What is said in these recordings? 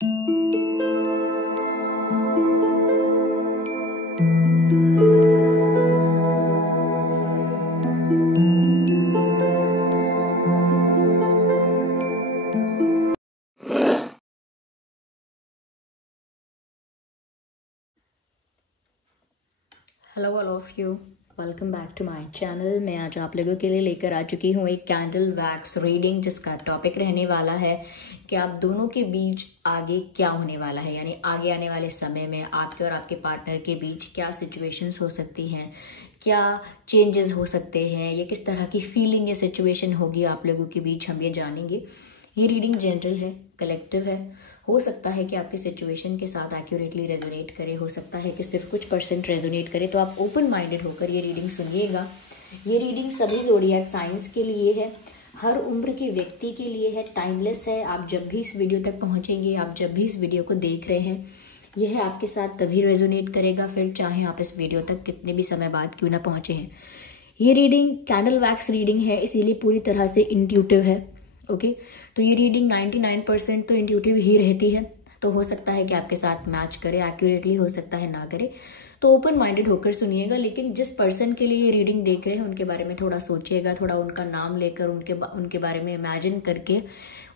Hello all of you, welcome back to my channel. मैं आज आप लोगों के लिए लेकर आ चुकी हूँ एक कैंडल वैक्स रीडिंग, जिसका टॉपिक रहने वाला है कि आप दोनों के बीच आगे क्या होने वाला है, यानी आगे आने वाले समय में आपके और आपके पार्टनर के बीच क्या सिचुएशंस हो सकती हैं, क्या चेंजेस हो सकते हैं, या किस तरह की फीलिंग या सिचुएशन होगी आप लोगों के बीच, हम ये जानेंगे। ये रीडिंग जनरल है, कलेक्टिव है। हो सकता है कि आपकी सिचुएशन के साथ एक्यूरेटली रेजोनेट करे, हो सकता है कि सिर्फ कुछ परसेंट रेजोनेट करे, तो आप ओपन माइंडेड होकर ये रीडिंग सुनिएगा। ये रीडिंग सभी ज़ोडिएक साइंस के लिए है, हर उम्र के व्यक्ति के लिए है, टाइमलेस है। आप जब भी इस वीडियो तक पहुँचेंगे, आप जब भी इस वीडियो को देख रहे हैं, यह आपके साथ तभी रेजोनेट करेगा, फिर चाहे आप इस वीडियो तक कितने भी समय बाद क्यों ना पहुँचे हैं। ये रीडिंग कैंडल वैक्स रीडिंग है, इसीलिए पूरी तरह से इंट्यूटिव है। ओके, तो ये रीडिंग 99% तो इंट्यूटिव ही रहती है, तो हो सकता है कि आपके साथ मैच करे, एक्यूरेटली हो सकता है ना करे, तो ओपन माइंडेड होकर सुनिएगा। लेकिन जिस पर्सन के लिए ये रीडिंग देख रहे हैं उनके बारे में थोड़ा सोचिएगा, थोड़ा उनका नाम लेकर उनके बारे में इमेजिन करके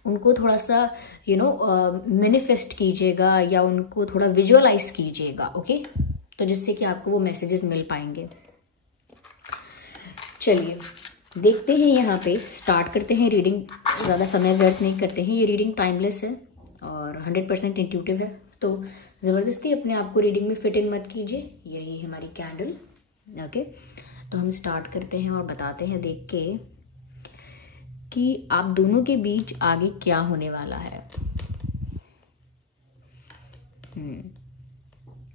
उनको थोड़ा सा मैनिफेस्ट कीजिएगा, या उनको थोड़ा विजुअलाइज कीजिएगा। ओके, तो जिससे कि आपको वो मैसेजेस मिल पाएंगे। चलिए देखते हैं, यहाँ पे स्टार्ट करते हैं रीडिंग। ज़्यादा समय व्यर्थ नहीं करते हैं। ये रीडिंग टाइमलेस है और 100% इंट्यूटिव है, तो ज़बरदस्ती अपने आप को रीडिंग में फिट इन मत कीजिए। ये रही हमारी कैंडल। ओके, तो हम स्टार्ट करते हैं और बताते हैं देख के कि आप दोनों के बीच आगे क्या होने वाला है।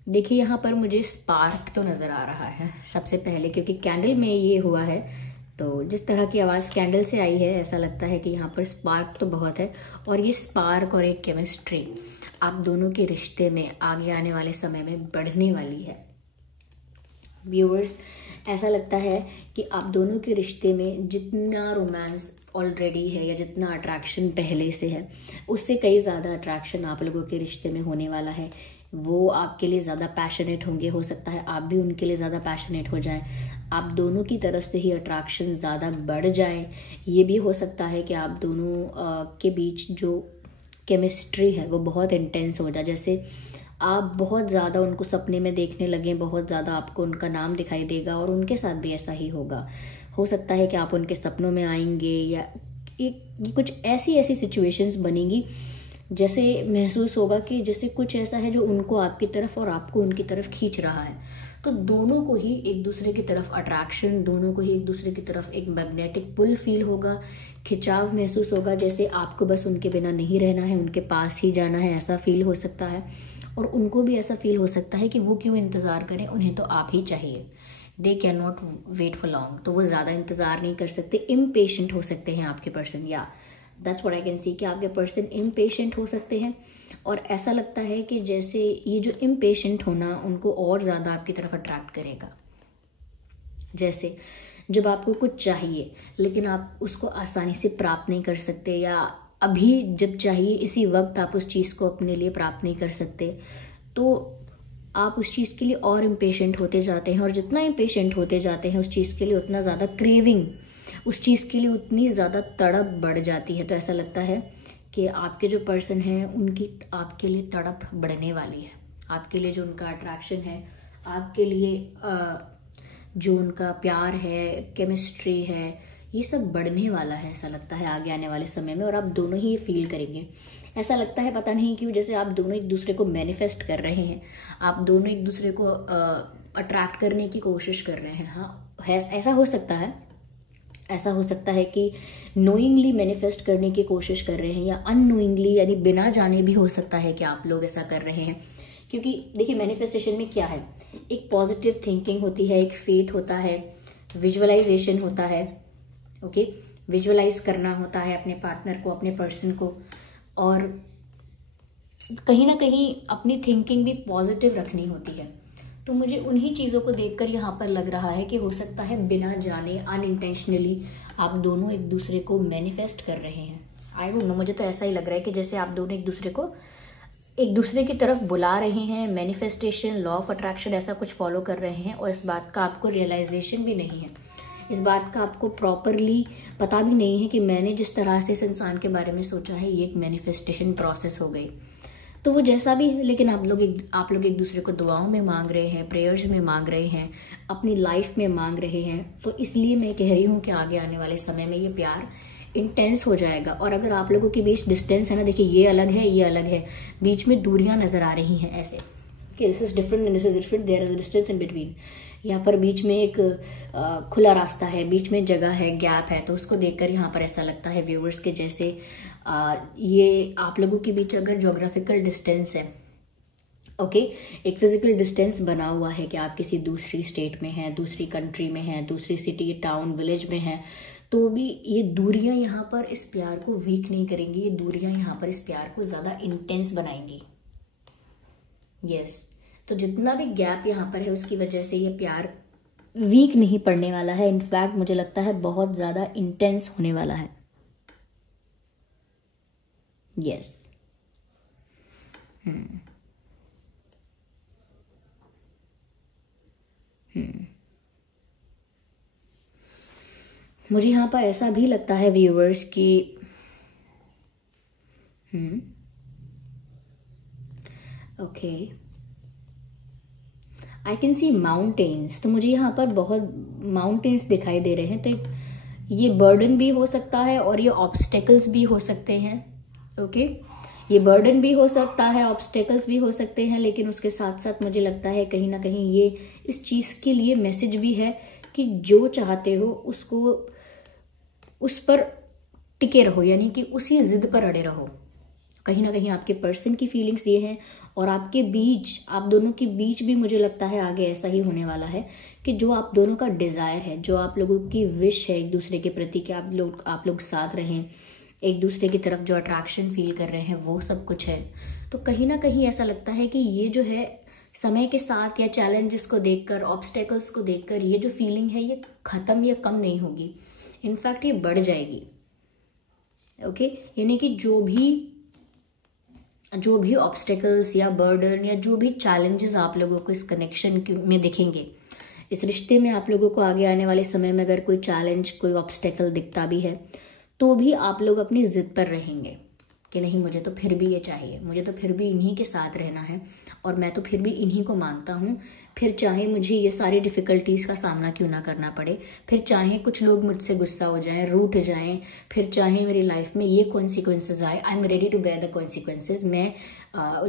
देखिए, यहाँ पर मुझे स्पार्क तो नज़र आ रहा है सबसे पहले, क्योंकि कैंडल में ये हुआ है, तो जिस तरह की आवाज़ कैंडल से आई है, ऐसा लगता है कि यहाँ पर स्पार्क तो बहुत है। और ये स्पार्क और एक केमिस्ट्री आप दोनों के रिश्ते में आगे आने वाले समय में बढ़ने वाली है। व्यूअर्स, ऐसा लगता है कि आप दोनों के रिश्ते में जितना रोमांस ऑलरेडी है, या जितना अट्रैक्शन पहले से है, उससे कई ज़्यादा अट्रैक्शन आप लोगों के रिश्ते में होने वाला है। वो आपके लिए ज़्यादा पैशनेट होंगे, हो सकता है आप भी उनके लिए ज़्यादा पैशनेट हो जाएं। आप दोनों की तरफ से ही अट्रैक्शन ज़्यादा बढ़ जाए। ये भी हो सकता है कि आप दोनों के बीच जो केमिस्ट्री है वो बहुत इंटेंस हो जाए, जैसे आप बहुत ज़्यादा उनको सपने में देखने लगें, बहुत ज़्यादा आपको उनका नाम दिखाई देगा, और उनके साथ भी ऐसा ही होगा। हो सकता है कि आप उनके सपनों में आएंगे, या ये कुछ ऐसी सिचुएशंस बनेंगी जैसे महसूस होगा कि जैसे कुछ ऐसा है जो उनको आपकी तरफ और आपको उनकी तरफ खींच रहा है। तो दोनों को ही एक दूसरे की तरफ अट्रैक्शन, दोनों को ही एक दूसरे की तरफ एक मैग्नेटिक पुल फील होगा, खिंचाव महसूस होगा, जैसे आपको बस उनके बिना नहीं रहना है, उनके पास ही जाना है, ऐसा फील हो सकता है। और उनको भी ऐसा फील हो सकता है कि वो क्यों इंतज़ार करें, उन्हें तो आप ही चाहिए। They can not wait for long, तो वो ज़्यादा इंतज़ार नहीं कर सकते, इम्पेशेंट हो सकते हैं आपके पर्सन, या that's what I can see कि आपके पर्सन इम्पेशेंट हो सकते हैं। और ऐसा लगता है कि जैसे ये जो इम्पेशेंट होना उनको और ज़्यादा आपकी तरफ अट्रैक्ट करेगा। जैसे जब आपको कुछ चाहिए लेकिन आप उसको आसानी से प्राप्त नहीं कर सकते, या अभी जब चाहिए इसी वक्त आप उस चीज़ को अपने लिए प्राप्त नहीं कर सकते, तो आप उस चीज़ के लिए और इम्पेशेंट होते जाते हैं। और जितना इम्पेशेंट होते जाते हैं उस चीज़ के लिए, उतना ज़्यादा क्रेविंग उस चीज़ के लिए, उतनी ज़्यादा तड़प बढ़ जाती है। तो ऐसा लगता है कि आपके जो पर्सन हैं उनकी आपके लिए तड़प बढ़ने वाली है। आपके लिए जो उनका अट्रैक्शन है, आपके लिए जो उनका प्यार है, केमिस्ट्री है, ये सब बढ़ने वाला है, ऐसा लगता है आगे आने वाले समय में। और आप दोनों ही ये फील करेंगे। ऐसा लगता है, पता नहीं क्यों, जैसे आप दोनों एक दूसरे को मैनिफेस्ट कर रहे हैं, आप दोनों एक दूसरे को अट्रैक्ट करने की कोशिश कर रहे हैं। हाँ, ऐसा हो सकता है। ऐसा हो सकता है कि नोइंगली मैनिफेस्ट करने की कोशिश कर रहे हैं, या अननोइंगली, यानी बिना जाने भी हो सकता है कि आप लोग ऐसा कर रहे हैं। क्योंकि देखिए, मैनिफेस्टेशन में क्या है, एक पॉजिटिव थिंकिंग होती है, एक फेथ होता है, विजुअलाइजेशन होता है। ओके, विजुअलाइज करना होता है अपने पार्टनर को, अपने पर्सन को, और कहीं ना कहीं अपनी थिंकिंग भी पॉजिटिव रखनी होती है। तो मुझे उन्हीं चीज़ों को देखकर यहाँ पर लग रहा है कि हो सकता है बिना जाने, अनइंटेंशनली आप दोनों एक दूसरे को मैनिफेस्ट कर रहे हैं। आई डोंट नो, मुझे तो ऐसा ही लग रहा है कि जैसे आप दोनों एक दूसरे को एक दूसरे की तरफ बुला रहे हैं, मैनिफेस्टेशन, लॉ ऑफ अट्रैक्शन ऐसा कुछ फॉलो कर रहे हैं, और इस बात का आपको रियलाइजेशन भी नहीं है, इस बात का आपको प्रॉपरली पता भी नहीं है कि मैंने जिस तरह से इस इंसान के बारे में सोचा है ये एक मैनिफेस्टेशन प्रोसेस हो गई। तो वो जैसा भी है, लेकिन आप लोग एक दूसरे को दुआओं में मांग रहे हैं, प्रेयर्स में मांग रहे हैं, अपनी लाइफ में मांग रहे हैं। तो इसलिए मैं कह रही हूँ कि आगे आने वाले समय में ये प्यार इंटेंस हो जाएगा। और अगर आप लोगों के बीच डिस्टेंस है ना, देखिए ये अलग है, ये अलग है, बीच में दूरियां नजर आ रही हैं ऐसे कि this is different and this is different, there is distance in between. यहाँ पर बीच में एक खुला रास्ता है, बीच में जगह है, गैप है। तो उसको देखकर यहाँ पर ऐसा लगता है व्यूवर्स के जैसे ये आप लोगों के बीच अगर ज्योग्राफिकल डिस्टेंस है, ओके, एक फिजिकल डिस्टेंस बना हुआ है कि आप किसी दूसरी स्टेट में हैं, दूसरी कंट्री में हैं, दूसरी सिटी, टाउन, विलेज में हैं, तो भी ये दूरियां यहाँ पर इस प्यार को वीक नहीं करेंगी, ये दूरियां यहाँ पर इस प्यार को ज़्यादा इंटेंस बनाएंगी। यस, तो जितना भी गैप यहाँ पर है उसकी वजह से ये प्यार वीक नहीं पड़ने वाला है, इनफैक्ट मुझे लगता है बहुत ज़्यादा इंटेंस होने वाला है। यस, मुझे यहाँ पर ऐसा भी लगता है व्यूअर्स कि okay, I can see mountains. तो मुझे यहाँ पर बहुत माउंटेन्स दिखाई दे रहे हैं। तो ये बर्डन भी हो सकता है और ये ऑब्स्टेकल्स भी हो सकते हैं। ओके, ये बर्डन भी हो सकता है, ऑब्स्टेकल्स भी हो सकते हैं, लेकिन उसके साथ साथ मुझे लगता है कहीं ना कहीं ये इस चीज़ के लिए मैसेज भी है कि जो चाहते हो उसको उस पर टिके रहो, यानी कि उसी जिद पर अड़े रहो। कहीं ना कहीं आपके पर्सन की फीलिंग्स ये हैं, और आपके बीच, आप दोनों के बीच भी मुझे लगता है आगे ऐसा ही होने वाला है कि जो आप दोनों का डिजायर है, जो आप लोगों की विश है एक दूसरे के प्रति कि आप लोग साथ रहें, एक दूसरे की तरफ जो अट्रैक्शन फील कर रहे हैं, वो सब कुछ है। तो कहीं ना कहीं ऐसा लगता है कि ये जो है समय के साथ या चैलेंजेस को देखकर, ऑब्स्टेकल्स को देखकर, ये जो फीलिंग है ये खत्म या कम नहीं होगी, इनफैक्ट ये बढ़ जाएगी। ओके, यानी कि जो भी ऑब्स्टेकल्स या बर्डन या जो भी चैलेंजेस आप लोगों को इस कनेक्शन में दिखेंगे, इस रिश्ते में आप लोगों को आगे आने वाले समय में अगर कोई चैलेंज, कोई ऑब्स्टेकल दिखता भी है, तो भी आप लोग अपनी जिद पर रहेंगे कि नहीं, मुझे तो फिर भी ये चाहिए, मुझे तो फिर भी इन्हीं के साथ रहना है, और मैं तो फिर भी इन्हीं को मांगता हूँ, फिर चाहे मुझे ये सारी डिफ़िकल्टीज़ का सामना क्यों ना करना पड़े, फिर चाहे कुछ लोग मुझसे गुस्सा हो जाएं, रूठ जाएं, फिर चाहे मेरी लाइफ में ये कॉन्सिक्वेंसेज आए, I am ready to bear the consequences. मैं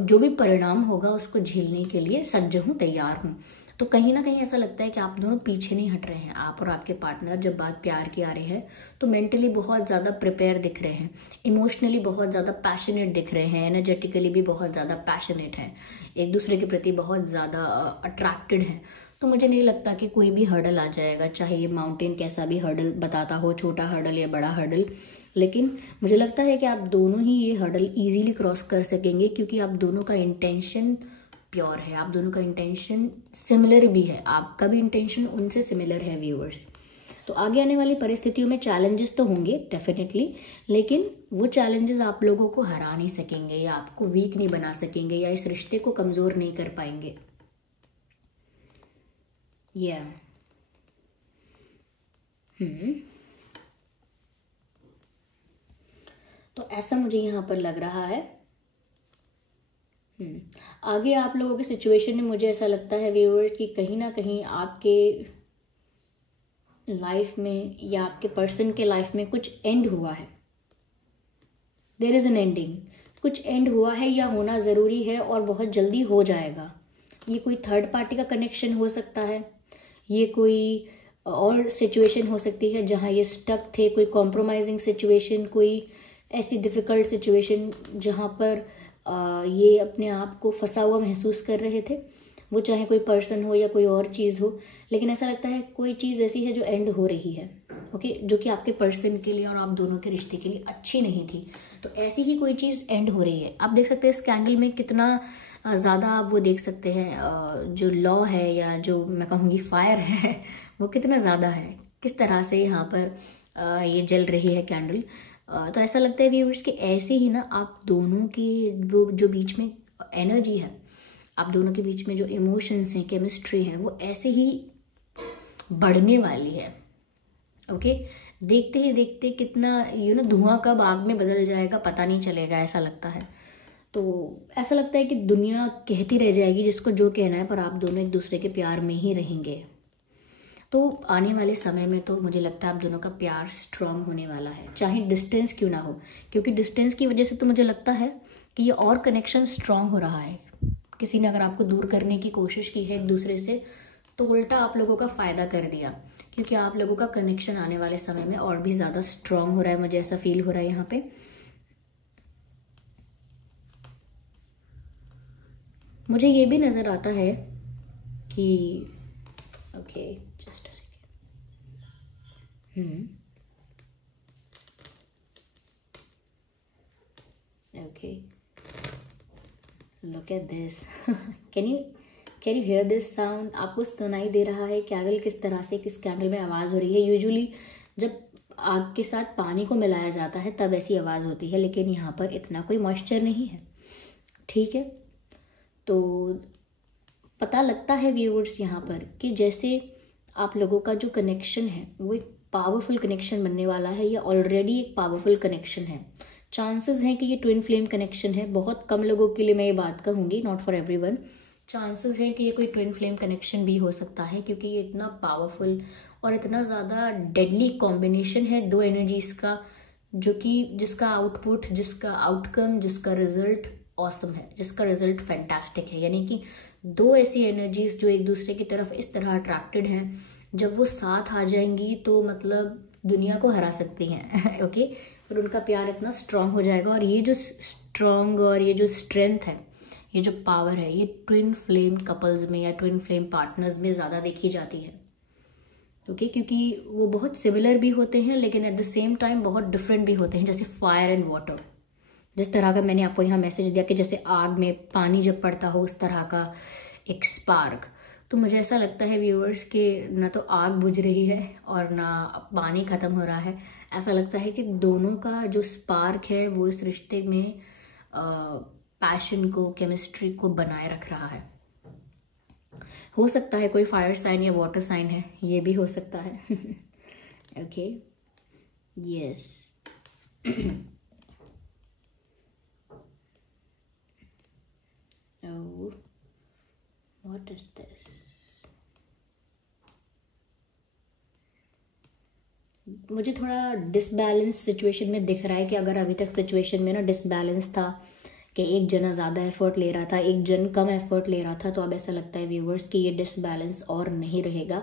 जो भी परिणाम होगा उसको झेलने के लिए सज्ज हूँ, तैयार हूँ। तो कहीं ना कहीं ऐसा लगता है कि आप दोनों पीछे नहीं हट रहे हैं। आप और आपके पार्टनर जब बात प्यार की आ रही है तो मेंटली बहुत ज़्यादा प्रिपेयर दिख रहे हैं, इमोशनली बहुत ज़्यादा पैशनेट दिख रहे हैं, एनर्जेटिकली भी बहुत ज़्यादा पैशनेट हैं, एक दूसरे के प्रति बहुत ज़्यादा अट्रैक्टेड हैं। तो मुझे नहीं लगता कि कोई भी हर्डल आ जाएगा, चाहे ये माउंटेन कैसा भी हर्डल बताता हो, छोटा हर्डल या बड़ा हर्डल, लेकिन मुझे लगता है कि आप दोनों ही ये हर्डल ईजिली क्रॉस कर सकेंगे, क्योंकि आप दोनों का इंटेंशन प्योर है, आप दोनों का इंटेंशन सिमिलर भी है, आपका भी इंटेंशन उनसे सिमिलर है व्यूअर्स। तो आगे आने वाली परिस्थितियों में चैलेंजेस तो होंगे डेफिनेटली, लेकिन वो चैलेंजेस आप लोगों को हरा नहीं सकेंगे या आपको वीक नहीं बना सकेंगे या इस रिश्ते को कमजोर नहीं कर पाएंगे। या तो ऐसा मुझे यहाँ पर लग रहा है। आगे आप लोगों की सिचुएशन में मुझे ऐसा लगता है व्यूअर्स कि कहीं ना कहीं आपके लाइफ में या आपके पर्सन के लाइफ में कुछ एंड हुआ है, देयर इज एन एंडिंग, कुछ एंड हुआ है या होना ज़रूरी है और बहुत जल्दी हो जाएगा। ये कोई थर्ड पार्टी का कनेक्शन हो सकता है, ये कोई और सिचुएशन हो सकती है जहाँ ये स्टक थे, कोई कॉम्प्रोमाइजिंग सिचुएशन, कोई ऐसी डिफ़िकल्ट सिचुएशन जहाँ पर ये अपने आप को फंसा हुआ महसूस कर रहे थे, वो चाहे कोई पर्सन हो या कोई और चीज़ हो, लेकिन ऐसा लगता है कोई चीज़ ऐसी है जो एंड हो रही है, ओके, जो कि आपके पर्सन के लिए और आप दोनों के रिश्ते के लिए अच्छी नहीं थी। तो ऐसी ही कोई चीज़ एंड हो रही है। आप देख सकते हैं इस कैंडल में कितना ज़्यादा आप वो देख सकते हैं, जो लॉ है या जो मैं कहूँगी फायर है वो कितना ज़्यादा है, किस तरह से यहाँ पर ये जल रही है कैंडल। तो ऐसा लगता है व्यूअर्स कि ऐसे ही ना आप दोनों के वो जो बीच में एनर्जी है, आप दोनों के बीच में जो इमोशंस हैं, केमिस्ट्री है, वो ऐसे ही बढ़ने वाली है। ओके, देखते ही देखते कितना धुआं कब आग में बदल जाएगा पता नहीं चलेगा, ऐसा लगता है। तो ऐसा लगता है कि दुनिया कहती रह जाएगी जिसको जो कहना है, पर आप दोनों एक दूसरे के प्यार में ही रहेंगे। तो आने वाले समय में तो मुझे लगता है आप दोनों का प्यार स्ट्रांग होने वाला है, चाहे डिस्टेंस क्यों ना हो, क्योंकि डिस्टेंस की वजह से तो मुझे लगता है कि ये और कनेक्शन स्ट्रांग हो रहा है। किसी ने अगर आपको दूर करने की कोशिश की है एक दूसरे से, तो उल्टा आप लोगों का फ़ायदा कर दिया, क्योंकि आप लोगों का कनेक्शन आने वाले समय में और भी ज़्यादा स्ट्रांग हो रहा है। मुझे ऐसा फील हो रहा है यहाँ पे। मुझे ये भी नज़र आता है कि okay, just a second. Okay, look at this. Can you hear this sound? आपको सुनाई दे रहा है कैंडल किस तरह से, किस कैंडल में आवाज़ हो रही है? यूजुअली जब आग के साथ पानी को मिलाया जाता है तब ऐसी आवाज़ होती है, लेकिन यहाँ पर इतना कोई मॉइस्चर नहीं है, ठीक है। तो पता लगता है व्यूअर्स यहाँ पर कि जैसे आप लोगों का जो कनेक्शन है वो एक पावरफुल कनेक्शन बनने वाला है, या ऑलरेडी एक पावरफुल कनेक्शन है। चांसेस हैं कि ये ट्विन फ्लेम कनेक्शन है। बहुत कम लोगों के लिए मैं ये बात कहूँगी, नॉट फॉर एवरीवन। चांसेस है कि ये कोई ट्विन फ्लेम कनेक्शन भी हो सकता है, क्योंकि ये इतना पावरफुल और इतना ज़्यादा डेडली कॉम्बिनेशन है दो एनर्जीज का, जो कि जिसका आउटपुट, जिसका आउटकम, जिसका रिजल्ट ऑसम है, जिसका रिजल्ट फैंटास्टिक है। यानी कि दो ऐसी एनर्जीज जो एक दूसरे की तरफ इस तरह अट्रैक्टेड हैं, जब वो साथ आ जाएंगी तो मतलब दुनिया को हरा सकती हैं। ओके, और उनका प्यार इतना स्ट्रांग हो जाएगा। और ये जो स्ट्रांग और ये जो स्ट्रेंथ है, ये जो पावर है, ये ट्विन फ्लेम कपल्स में या ट्विन फ्लेम पार्टनर्स में ज़्यादा देखी जाती है। ओके, क्योंकि वो बहुत सिमिलर भी होते हैं लेकिन एट द सेम टाइम बहुत डिफरेंट भी होते हैं, जैसे फायर एंड वाटर। जिस तरह का मैंने आपको यहाँ मैसेज दिया कि जैसे आग में पानी जब पड़ता हो, उस तरह का एक स्पार्क। तो मुझे ऐसा लगता है व्यूअर्स कि ना तो आग बुझ रही है और ना पानी ख़त्म हो रहा है। ऐसा लगता है कि दोनों का जो स्पार्क है वो इस रिश्ते में पैशन को, केमिस्ट्री को बनाए रख रहा है। हो सकता है कोई फायर साइन या वाटर साइन है, ये भी हो सकता है। Okay, yes. Oh, what is this? मुझे थोड़ा डिसबैलेंस सिचुएशन में दिख रहा है कि अगर अभी तक सिचुएशन में ना डिसबैलेंस था कि एक जना ज़्यादा एफर्ट ले रहा था, एक जन कम एफर्ट ले रहा था, तो अब ऐसा लगता है व्यूवर्स कि ये डिसबैलेंस और नहीं रहेगा।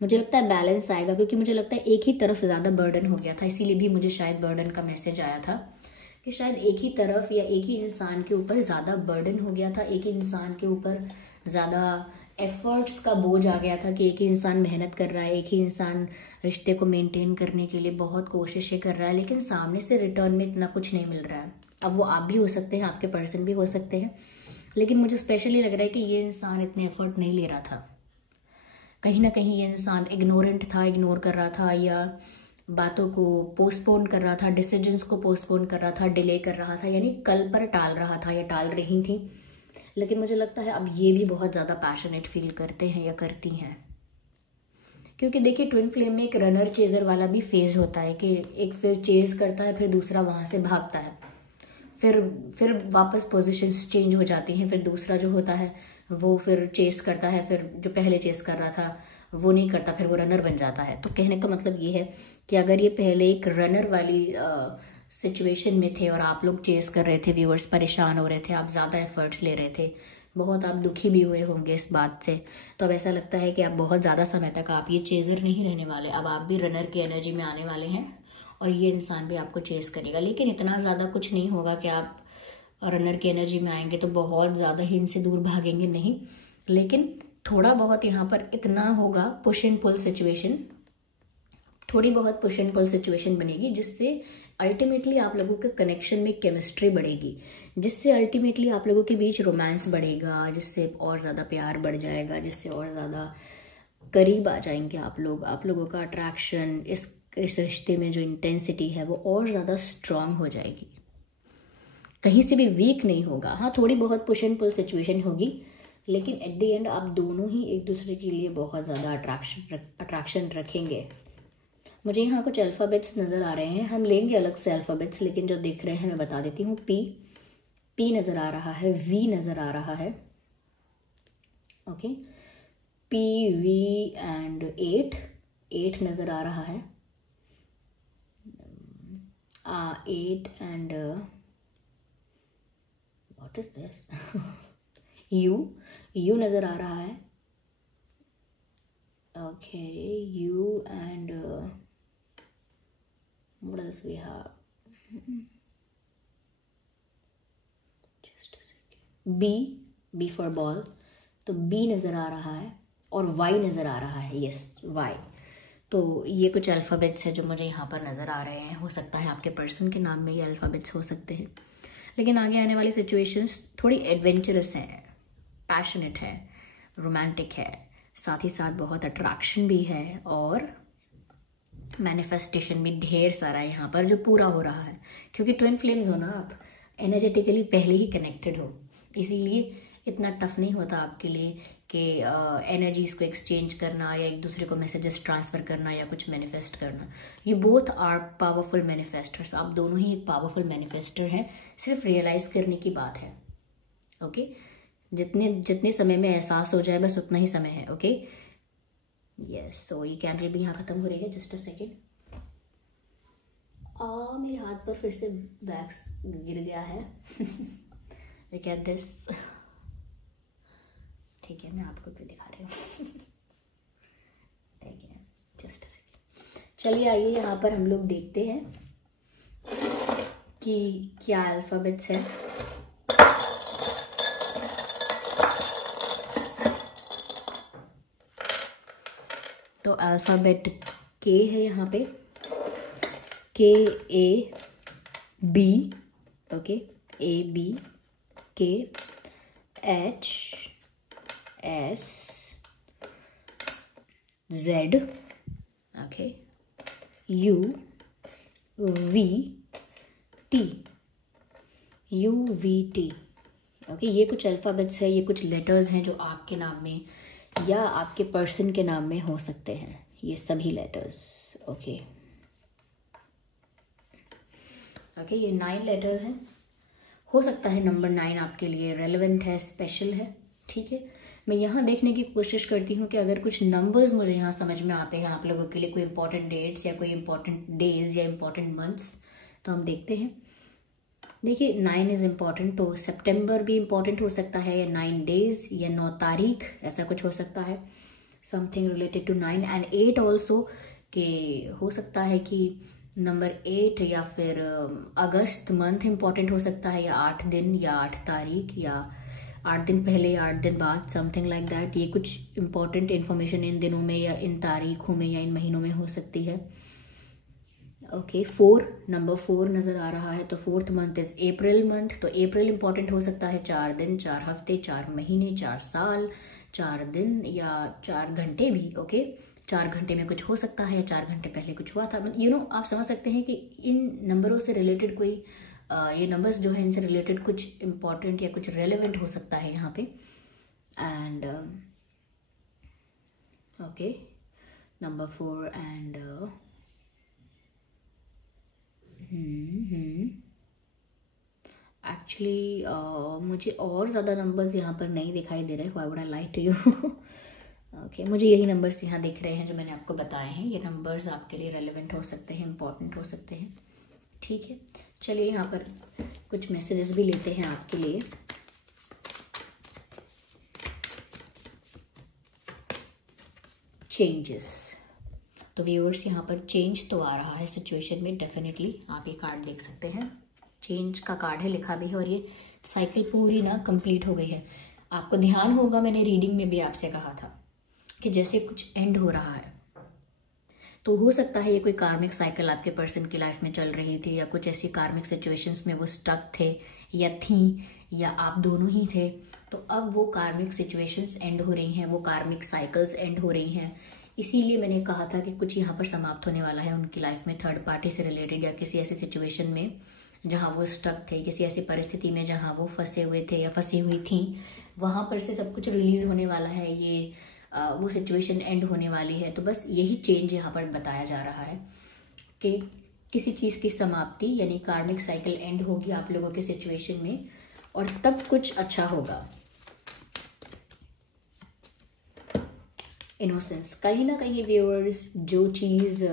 मुझे लगता है बैलेंस आएगा, क्योंकि मुझे लगता है एक ही तरफ ज़्यादा बर्डन हो गया था। इसीलिए भी मुझे शायद बर्डन का मैसेज आया था कि शायद एक ही तरफ या एक ही इंसान के ऊपर ज़्यादा बर्डन हो गया था, एक ही इंसान के ऊपर ज़्यादा एफर्ट्स का बोझ आ गया था कि एक ही इंसान मेहनत कर रहा है, एक ही इंसान रिश्ते को मेंटेन करने के लिए बहुत कोशिशें कर रहा है, लेकिन सामने से रिटर्न में इतना कुछ नहीं मिल रहा है। अब वो आप भी हो सकते हैं, आपके पर्सन भी हो सकते हैं, लेकिन मुझे स्पेशली लग रहा है कि ये इंसान इतने एफर्ट नहीं ले रहा था। कहीं ना कहीं ये इंसान इग्नोरेंट था, इग्नोर कर रहा था, या बातों को पोस्टपोन कर रहा था, डिसीजंस को पोस्टपोन कर रहा था, डिले कर रहा था, यानी कल पर टाल रहा था या टाल रही थी। लेकिन मुझे लगता है अब ये भी बहुत ज़्यादा पैशनेट फील करते हैं या करती हैं, क्योंकि देखिए ट्विन फ्लेम में एक रनर चेजर वाला भी फेज होता है कि एक फिर चेज करता है, फिर दूसरा वहाँ से भागता है, फिर वापस पोजीशंस चेंज हो जाती हैं, फिर दूसरा जो होता है वो फिर चेस करता है, फिर जो पहले चेस कर रहा था वो नहीं करता, फिर वो रनर बन जाता है। तो कहने का मतलब ये है कि अगर ये पहले एक रनर वाली सिचुएशन में थे और आप लोग चेस कर रहे थे, व्यूअर्स परेशान हो रहे थे, आप ज़्यादा एफर्ट्स ले रहे थे, बहुत आप दुखी भी हुए होंगे इस बात से, तो अब ऐसा लगता है कि आप बहुत ज़्यादा समय तक आप ये चेज़र नहीं रहने वाले, अब आप भी रनर की एनर्जी में आने वाले हैं और ये इंसान भी आपको चेस करेगा। लेकिन इतना ज़्यादा कुछ नहीं होगा कि आप रनर की एनर्जी में आएंगे तो बहुत ज़्यादा ही इनसे दूर भागेंगे, नहीं, लेकिन थोड़ा बहुत यहाँ पर इतना होगा, पुश एंड पुल सिचुएशन, थोड़ी बहुत पुश एंड पुल सिचुएशन बनेगी, जिससे अल्टीमेटली आप लोगों के कनेक्शन में केमिस्ट्री बढ़ेगी, जिससे अल्टीमेटली आप लोगों के बीच रोमांस बढ़ेगा, जिससे और ज़्यादा प्यार बढ़ जाएगा, जिससे और ज़्यादा करीब आ जाएंगे आप लोग, आप लोगों का अट्रैक्शन, इस रिश्ते में जो इंटेंसिटी है वो और ज़्यादा स्ट्रांग हो जाएगी। कहीं से भी वीक नहीं होगा। हाँ, थोड़ी बहुत पुश एंड पुल सिचुएशन होगी, लेकिन एट द एंड आप दोनों ही एक दूसरे के लिए बहुत ज़्यादा अट्रैक्शन रखेंगे। मुझे यहाँ कुछ अल्फ़ाबेट्स नज़र आ रहे हैं, हम लेंगे अलग से अल्फ़ाबेट्स, लेकिन जो दिख रहे हैं मैं बता देती हूँ। पी नज़र आ रहा है, वी नज़र आ रहा है, ओके, पी वी एंड 8 नज़र आ रहा है, 8 and what is this, you नज़र आ रहा है, okay, you and what else we have, just a second, B for ball, तो B नज़र आ रहा है और Y नज़र आ रहा है, यस Y। तो ये कुछ अल्फ़ाबेट्स है जो मुझे यहाँ पर नज़र आ रहे हैं। हो सकता है आपके पर्सन के नाम में ये अल्फ़ाबेट्स हो सकते हैं, लेकिन आगे आने वाली सिचुएशंस थोड़ी एडवेंचरस हैं, पैशनेट है, रोमांटिक है, साथ ही साथ बहुत अट्रैक्शन भी है और मैनिफेस्टेशन भी ढेर सारा है यहाँ पर जो पूरा हो रहा है। क्योंकि ट्विन फ्लेम्स हो ना, आप एनर्जेटिकली पहले ही कनेक्टेड हो, इसीलिए इतना टफ नहीं होता आपके लिए कि एनर्जीज को एक्सचेंज करना या एक दूसरे को मैसेजेस ट्रांसफ़र करना या कुछ मैनिफेस्ट करना। यू बोथ आर पावरफुल मैनिफेस्टर्स, आप दोनों ही एक पावरफुल मैनिफेस्टर हैं, सिर्फ रियलाइज़ करने की बात है, ओके। जितने समय में एहसास हो जाए बस उतना ही समय है, ओके। यस, सो ये कैंडल भी यहाँ ख़त्म हो रही है, जस्ट अ सेकेंड। मेरे हाथ पर फिर से वैक्स गिर गया है। Look at this। ठीक है, मैं आपको भी दिखा रही हूँ। ठीक है, जस्ट अ सेकेंड। चलिए आइए यहाँ पर हम लोग देखते हैं कि क्या अल्फ़ाबेट्स है। तो अल्फ़ाबेट के है यहाँ पे, KAB, okay, AB, K, H, S, Z, okay, U, V, T, UVT, okay. ये कुछ अल्फ़ाबेट्स है, ये कुछ लेटर्स हैं जो आपके नाम में या आपके पर्सन के नाम में हो सकते हैं, ये सभी लेटर्स, ओके ओके। ये 9 लेटर्स हैं। हो सकता है नंबर 9 आपके लिए रेलेवेंट है, स्पेशल है, ठीक है। मैं यहाँ देखने की कोशिश करती हूँ कि अगर कुछ नंबर्स मुझे यहाँ समझ में आते हैं आप लोगों के लिए, कोई इंपॉर्टेंट डेट्स या कोई इंपॉर्टेंट डेज या इंपॉर्टेंट मंथ्स, तो हम देखते हैं। देखिए 9 इज़ इम्पॉर्टेंट, तो सितंबर भी इम्पॉर्टेंट हो सकता है, या 9 डेज या 9 तारीख, ऐसा कुछ हो सकता है, something related to 9 and 8 also, कि हो सकता है कि नंबर 8 या फिर अगस्त मंथ इम्पॉर्टेंट हो सकता है, या 8 दिन या 8 तारीख या 8 दिन पहले या 8 दिन बाद, समथिंग लाइक दैट। ये कुछ इम्पॉर्टेंट इन्फॉर्मेशन इन दिनों में या इन तारीखों में या इन महीनों में हो सकती है, ओके। 4 नंबर 4 नज़र आ रहा है, तो 4th month is April month, तो अप्रैल इंपॉर्टेंट हो सकता है, 4 दिन, 4 हफ्ते, 4 महीने, 4 साल, 4 दिन या 4 घंटे भी, ओके। 4 घंटे में कुछ हो सकता है, 4 घंटे पहले कुछ हुआ था, मतलब आप समझ सकते हैं कि इन नंबरों से रिलेटेड कोई ये नंबर्स जो है इनसे रिलेटेड कुछ इम्पॉर्टेंट या कुछ रेलेवेंट हो सकता है यहाँ पे। And okay, number 4 and actually मुझे और ज़्यादा नंबर्स यहाँ पर नहीं दिखाई दे रहे, why would I lie to you. Okay, मुझे यही नंबर्स यहाँ दिख रहे हैं जो मैंने आपको बताए हैं। ये नंबर्स आपके लिए रेलेवेंट हो सकते हैं, इंपॉर्टेंट हो सकते हैं, ठीक है। चलिए यहाँ पर कुछ मैसेजेस भी लेते हैं आपके लिए। चेंजेस, तो व्यूअर्स यहाँ पर चेंज तो आ रहा है सिचुएशन में, डेफिनेटली आप ये कार्ड देख सकते हैं, चेंज का कार्ड है, लिखा भी है, और ये साइकिल पूरी ना कंप्लीट हो गई है। आपको ध्यान होगा मैंने रीडिंग में भी आपसे कहा था कि जैसे कुछ एंड हो रहा है, तो हो सकता है ये कोई कार्मिक साइकिल आपके पर्सन की लाइफ में चल रही थी, या कुछ ऐसी कार्मिक सिचुएशंस में वो स्टक थे या थी, या आप दोनों ही थे। तो अब वो कार्मिक सिचुएशंस एंड हो रही हैं, वो कार्मिक साइकिल्स एंड हो रही हैं। इसीलिए मैंने कहा था कि कुछ यहाँ पर समाप्त होने वाला है उनकी लाइफ में, थर्ड पार्टी से रिलेटेड या किसी ऐसी सिचुएशन में जहाँ वो स्टक थे, किसी ऐसी परिस्थिति में जहाँ वो फंसे हुए थे या फंसी हुई थी, वहाँ पर से सब कुछ रिलीज होने वाला है, ये वो सिचुएशन एंड होने वाली है। तो बस यही चेंज यहाँ पर बताया जा रहा है कि किसी चीज़ की समाप्ति यानी कार्मिक साइकिल एंड होगी आप लोगों के सिचुएशन में, और तब कुछ अच्छा होगा। इनोसेंस, कहीं ना कहीं व्यूअर्स जो चीज़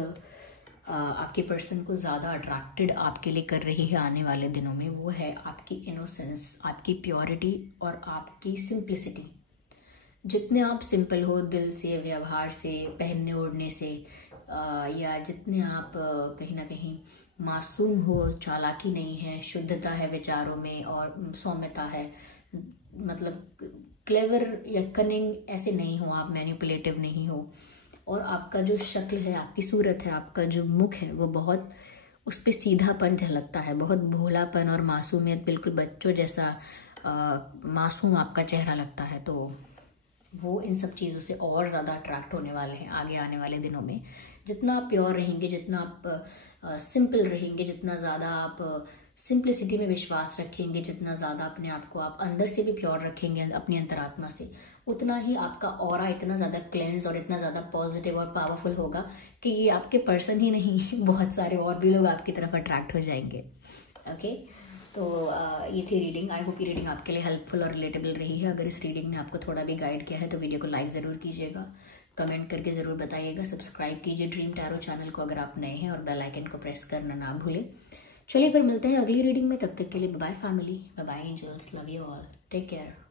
आपके पर्सन को ज़्यादा अट्रैक्टेड आपके लिए कर रही है आने वाले दिनों में, वो है आपकी इनोसेंस, आपकी प्योरिटी और आपकी सिंप्लिसिटी। जितने आप सिंपल हो दिल से, व्यवहार से, पहनने ओढ़ने से, या जितने आप कहीं ना कहीं मासूम हो, चालाकी नहीं है, शुद्धता है विचारों में और सौम्यता है, मतलब क्लेवर या कनिंग ऐसे नहीं हो आप, मैनिपुलेटिव नहीं हो, और आपका जो शक्ल है, आपकी सूरत है, आपका जो मुख है, वो बहुत उस पर सीधापन झलकता है, बहुत भोलापन और मासूमियत, बिल्कुल बच्चों जैसा मासूम आपका चेहरा लगता है। तो वो इन सब चीज़ों से और ज़्यादा अट्रैक्ट होने वाले हैं आगे आने वाले दिनों में। जितना आप प्योर रहेंगे, जितना आप सिंपल रहेंगे, जितना ज़्यादा आप सिंप्लिसिटी में विश्वास रखेंगे, जितना ज़्यादा अपने आप को आप अंदर से भी प्योर रखेंगे अपनी अंतरात्मा से, उतना ही आपका ऑरा इतना ज़्यादा क्लेंस और इतना ज़्यादा पॉजिटिव और पावरफुल होगा कि ये आपके पर्सन ही नहीं बहुत सारे और भी लोग आपकी तरफ अट्रैक्ट हो जाएंगे। ओके, तो ये थी रीडिंग। आई होप ये रीडिंग आपके लिए हेल्पफुल और रिलेटेबल रही है। अगर इस रीडिंग ने आपको थोड़ा भी गाइड किया है तो वीडियो को लाइक ज़रूर कीजिएगा, कमेंट करके ज़रूर बताइएगा, सब्सक्राइब कीजिए ड्रीम टैरो चैनल को अगर आप नए हैं, और बेल आइकन को प्रेस करना ना भूलें। चलिए फिर मिलते हैं अगली रीडिंग में, तब तक के लिए bye bye family, bye bye angels, love you all, take care.